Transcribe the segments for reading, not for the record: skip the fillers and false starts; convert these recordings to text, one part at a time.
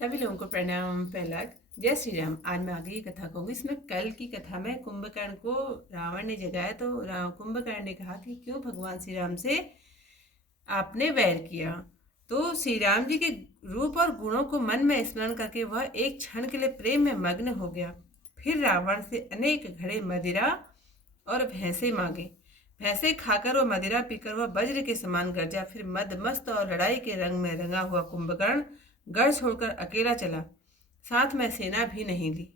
सभी लोगों को प्रणाम। प्रहलाद, जय श्री राम। आज मैं आगे की कथा कहूँगी। इसमें कल की कथा में कुंभकर्ण को रावण ने जगाया तो कुंभकर्ण ने कहा कि क्यों भगवान श्री राम से आपने वैर किया। तो श्री राम जी के रूप और गुणों को मन में स्मरण करके वह एक क्षण के लिए प्रेम में मग्न हो गया। फिर रावण से अनेक घड़े मदिरा और भैंसे मांगे। भैंसे खाकर और मदिरा पीकर वह वज्र के समान गरजा। फिर मदमस्त और लड़ाई के रंग में रंगा हुआ कुंभकर्ण गढ़ छोड़कर अकेला चला, साथ में सेना भी नहीं ली।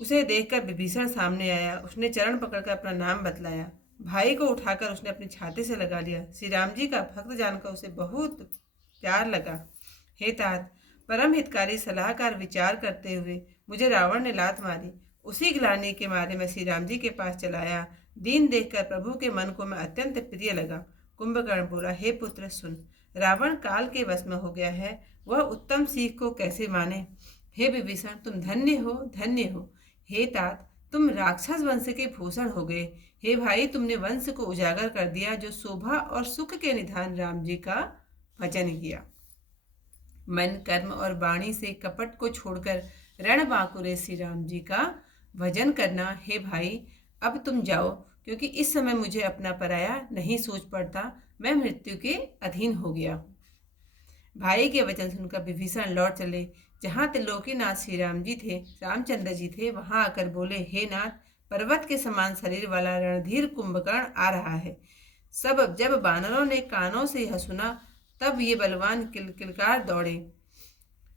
उसे देखकर विभीषण सामने आया। उसने चरण पकड़कर अपना नाम बतलाया। भाई को उठाकर उसने अपनी छाती से लगा लिया। श्री राम जी का भक्त जानकर उसे बहुत प्यार लगा। हे तात, परम हितकारी सलाहकार विचार करते हुए मुझे रावण ने लात मारी। उसी ग्लानि के मारे मैं श्री राम जी के पास चलाया। दीन देखकर प्रभु के मन को मैं अत्यंत प्रिय लगा। कुंभकर्ण बोला, हे पुत्र सुन, रावण काल के वश में हो गया है, वह उत्तम सीख को कैसे माने। हे विभीषण, तुम धन्य हो, धन्य हो। हे तात, तुम राक्षस वंश के भूषण हो गए। हे भाई, तुमने वंश को उजागर कर दिया जो शोभा और सुख के निधान राम जी का भजन किया। मन, कर्म और वाणी से कपट को छोड़कर रण बांकुरे श्री राम जी का भजन करना। हे भाई, अब तुम जाओ, क्योंकि इस समय मुझे अपना पराया नहीं सोच पड़ता। मैं मृत्यु के अधीन हो गया। भाई के वचन सुनकर विभीषण लौट चले। जहाँ त्रिलोकीनाथ श्री राम जी थे, रामचंद्र जी थे, वहां आकर बोले, हे नाथ, पर्वत के समान शरीर वाला रणधीर कुंभकर्ण आ रहा है। जब बानरों ने कानों से यह सुना, तब ये बलवान किलकिलकार दौड़े।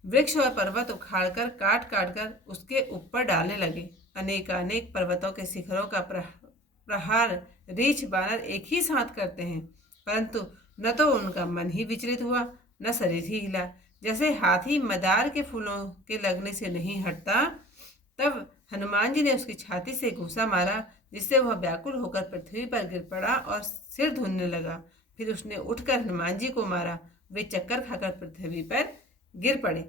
वृक्ष और पर्वत उखाड़कर काट काट कर उसके ऊपर डालने लगे। अनेकानेक पर्वतों के शिखरों का प्रहार रीछ बानर एक ही साथ करते हैं, परंतु न तो उनका मन ही विचलित हुआ, न शरीर ही हिला। जैसे हाथी मदार के फूलों के लगने से नहीं हटता। तब हनुमान जी ने उसकी छाती से घूंसा मारा, जिससे वह व्याकुल होकर पृथ्वी पर गिर पड़ा और सिर धुनने लगा। फिर उसने उठकर हनुमान जी को मारा। वे चक्कर खाकर पृथ्वी पर गिर पड़े।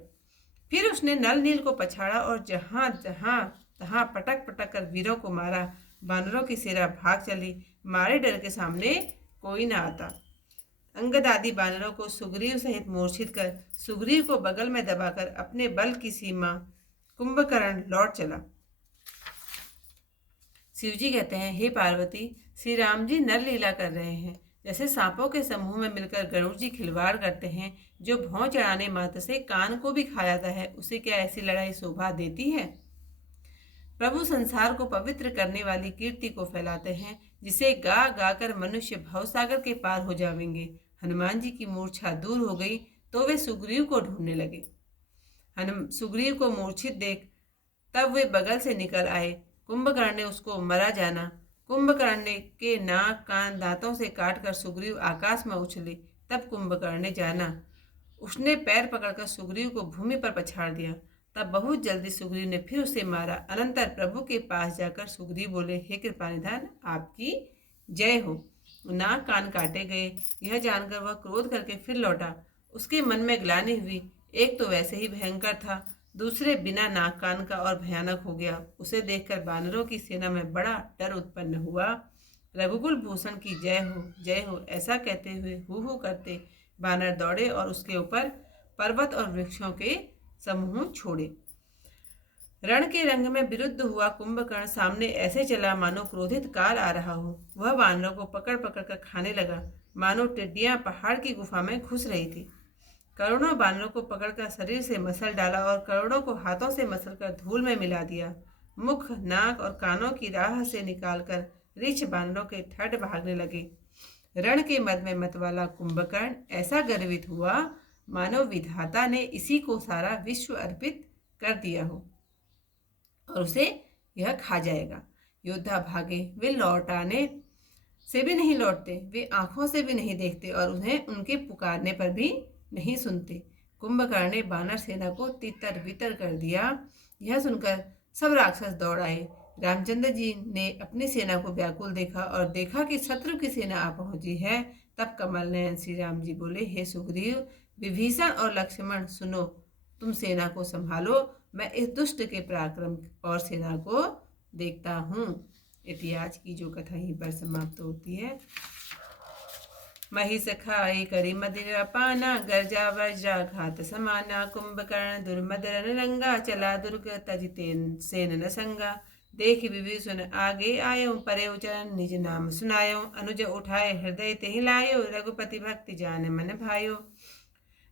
फिर उसने नल नील को पछाड़ा और जहां जहां तहां पटक पटक कर वीरों को मारा। बानरों की सेना भाग चली। मारे डर के सामने कोई न आता। अंगद आदि बानरों को सुग्रीव सहित मूर्छित कर सुग्रीव को बगल में दबाकर अपने बल की सीमा कुंभकर्ण लौट चला। शिवजी कहते हैं, हे पार्वती, श्री राम जी नर लीला कर रहे हैं। जैसे सांपों के समूह में मिलकर गरुड़ जी खिलवाड़ करते हैं, जो भौं चढ़ाने मात्र से कान को भी खा जाता है, उसे क्या ऐसी लड़ाई शोभा देती है। प्रभु संसार को पवित्र करने वाली कीर्ति को फैलाते हैं, जिसे गा गा कर मनुष्य भवसागर के पार हो जाएंगे। हनुमान जी की मूर्छा दूर हो गई तो वे सुग्रीव को ढूंढने लगे। सुग्रीव को मूर्छित देख तब वे बगल से निकल आए। कुंभकर्ण ने उसको मरा जाना। कुंभकर्ण ने के नाक कान दांतों से काटकर सुग्रीव आकाश में उछले। तब कुंभकर्ण ने जाना। उसने पैर पकड़कर सुग्रीव को भूमि पर पछाड़ दिया। तब बहुत जल्दी सुग्रीव ने फिर उसे मारा। अनंतर प्रभु के पास जाकर सुग्रीव बोले, हे कृपानिधान, आपकी जय हो। नाक कान काटे गए, यह जानकर वह क्रोध करके फिर लौटा। उसके मन में ग्लानि हुई। एक तो वैसे ही भयंकर था, दूसरे बिना नाक कान का और भयानक हो गया। उसे देखकर बानरों की सेना में बड़ा डर उत्पन्न हुआ। रघुकुल भूषण की जय हो, ऐसा कहते हुए हु करते बानर दौड़े और उसके ऊपर पर्वत और वृक्षों के समूह छोड़े। रण के रंग में विरुद्ध हुआ कुंभकर्ण सामने ऐसे चला मानो क्रोधित काल आ रहा हो। वह बानरों को पकड़ पकड़ कर खाने लगा, मानो टिड्डियां पहाड़ की गुफा में घुस रही थी। करोड़ों बानरों को पकड़कर शरीर से मसल डाला और करोड़ों को हाथों से मसलकर धूल में मिला दिया। मुख, नाक और कानों की राह से निकालकर रीछ बानरों के ठड भागने लगे। रण के मद में मतवाला कुंभकर्ण ऐसा गर्वित हुआ मानो विधाता ने इसी को सारा विश्व अर्पित कर दिया हो और उसे यह खा जाएगा। योद्धा भागे, वे लौटाने से भी नहीं लौटते, वे आंखों से भी नहीं देखते और उन्हें उनके पुकारने पर भी नहीं सुनते। कुंभकर्ण ने बानर सेना को तितर बितर कर दिया। यह सुनकर सब राक्षस दौड़ आए। रामचंद्र जी ने अपनी सेना को व्याकुल देखा और देखा कि शत्रु की सेना आ पहुंची है। तब कमल नयन श्री राम जी बोले, हे सुग्रीव, विभीषण और लक्ष्मण, सुनो, तुम सेना को संभालो, मैं इस दुष्ट के पराक्रम और सेना को देखता हूँ। इतिहास की जो कथा यहीं पर समाप्त होती है। महिष खाई करी मदिरा पाना, गर्जा वर्जा घात समाना। कुंभकर्ण दुर्मदन रंगा, चला दुर्ग तज सेन न संगा। देख विभीषण आगे आयो, परे चरण निज नाम सुनायो। अनुज उठाए हृदय ते लायो, रघुपति भक्ति जान मन भायो।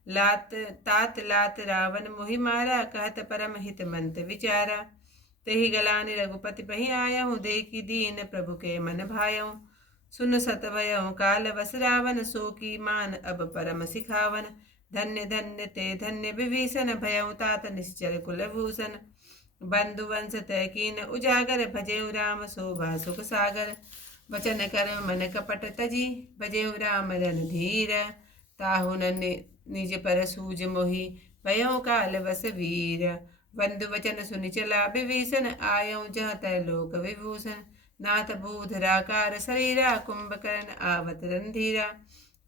लात तात लात रावण मोहि मारा, कहत परम हित मंत विचारा। तेहि गलानि रघुपति पहि आयहु, देखि दीन प्रभु के मन भायउ। सुन सत भयउ काल बस रावण, सो की मान अब परम सिखावन। धन्य धन्य ते धन्य विभीषण, भयउ तात निश्चर कुलभूषण। बंधु वंश तय कीन उजागर, भजेउ राम शोभा सुख सागर। वचन कर मन कपट तजी, भजेउ राम रणधीर। ताहु न निज पर सूज मोहि, भयउ काल बस वीर। बंधु वचन सुनि चला विभीषण, आयउ जहाँ तय लोक विभूषण। नाथ भूधराकार शरीरा, कुंभकर्ण आवत रणधीरा।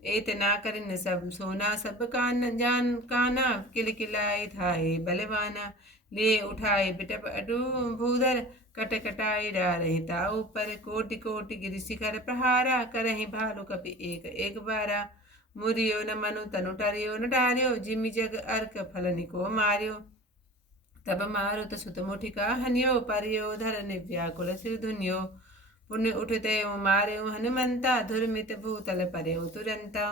एत ना करिन सब सोना सब कान जान काना, किल किलाई थाए बलवाना। ले उठाए बिटप अडू भूधर, कट कटाई डारहि ताऊ पर। कोटि कोटि गिरि शिखर प्रहारा, करहि भालु कपि एक एक बारा। मुरियो न मनु तनु टरियो न डार्यो, जिमि जग अर्क फलनि को मार्यो। तब मारुत सुत मुठिका हनियो, परियो धरनि व्याकुल सिर धुनियो। पुण्य उठते मार्यो हनुमंता, धुरमित भूतल पर्यो तुरंता।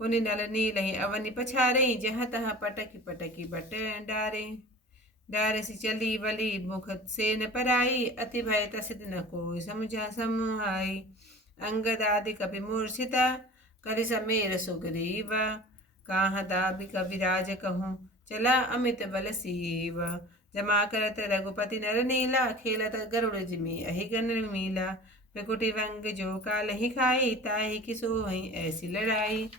पुनि नल नीलहि अवनि पछारे, जहाँ तहाँ पटकी पटकी बट डारे। डारसी चली बली मुख सेन पराई, अति भय तसित न कोई समझा समुहाई। अंगद आदि कपि मूर्छिता, करि समेर सुग्रीव। काहाँ दाबि कविराज कहूँ, चला अमित बल सीव। जमा करत रघुपति नर नीला, खेलत गरुड़ जिमि अहि गण मीला। प्रकुटि भंग जो कालहि खाई, ताहि कि सोहि ऐसी लड़ाई।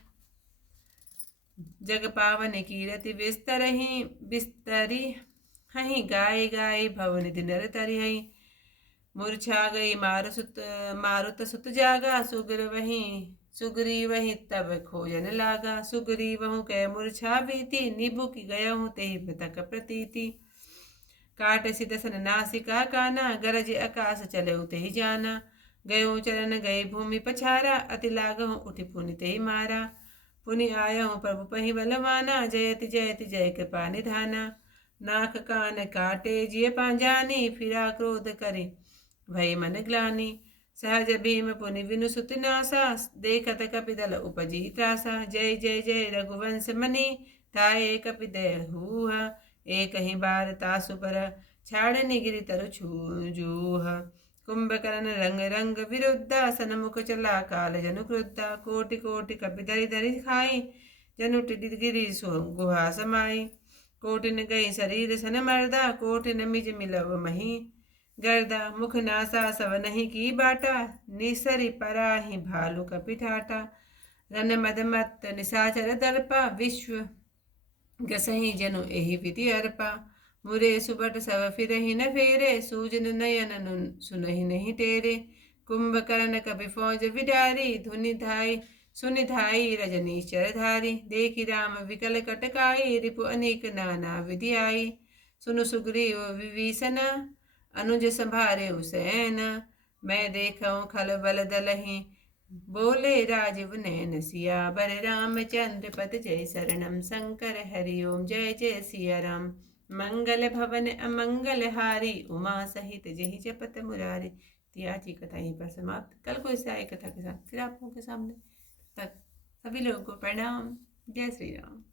जग पावन कीरति बिस्तरहि बिस्तरी, हहीं गाय गाय भवन नर तरिहई। मूर्छा गई मारुत सुत जागा, सुग्रीव वही तब खोजन लागा। सुग्रीवहु कै मूर्छा भीति, निभु की गयहु तेहि मृतक प्रतीति। काट सिदसन नासिका काना, गरज आकाश चलऊ तेहि जाना। गयो चरण गए भूमि पछारा, अति लागहु उठि पुनि तेहि मारा। पुनि आयहु प्रभु पहि बलवाना, जयति जयति जय कृपा निधाना। नाक कान काटे जिय पांजानी, फिरा क्रोध करि भय मन ग्लानि। सहज भीम पुनि विनु सुत नासा, देखत कपिदल उपजी त्रासा। जय जय जय रघुवंश मनि, ताये कपिदहूह। एक ही बार तासु पर, छाड़नि गिरि तरु जूह। कुंभकर्ण रंग रंग विरुद्धा, सनमुख चला काल जनु क्रुद्धा। कोटि कोटि कपि धरि धरि खाई, जनु गिरि गुहा समाई। कोटिन गई शरीर सन मर्दा, कोटिन निज मिलव मही गर्दा। मुख नासा सव नहीं की बाटा, निसरि पराहि भालु कपि ठाटा। रन मद मत निशाचर दर्पा, विश्व गसहि जनु एहि विधि अर्पा। मुरे सुबट सब फिरहि न फेरे, सूजन नयन सुनहि नहीं टेरे। कुंभकर्ण कपि फौज विडारी, सुनि धाई रजनी चरधारी। देखि राम विकल कटकाई, रिपु अनेक नाना विधि आई। सुनु सुग्रीव विभीषण, अनुज संभारे सैन। मैं देखऊँ खल बल दलहि, बोले राजीव नैन। सियावर रामचंद्र पद जय शरणम, शंकर हरि ओम जय जय सिया राम। मंगल भवन अमंगल हारी, उमा सहित जहि जपत मुरारी। आज की कथा यहीं पर समाप्त। कल को इससे आए कथा के साथ फिर आप लोगों के सामने। तक सभी लोगों को प्रणाम। जय श्री राम।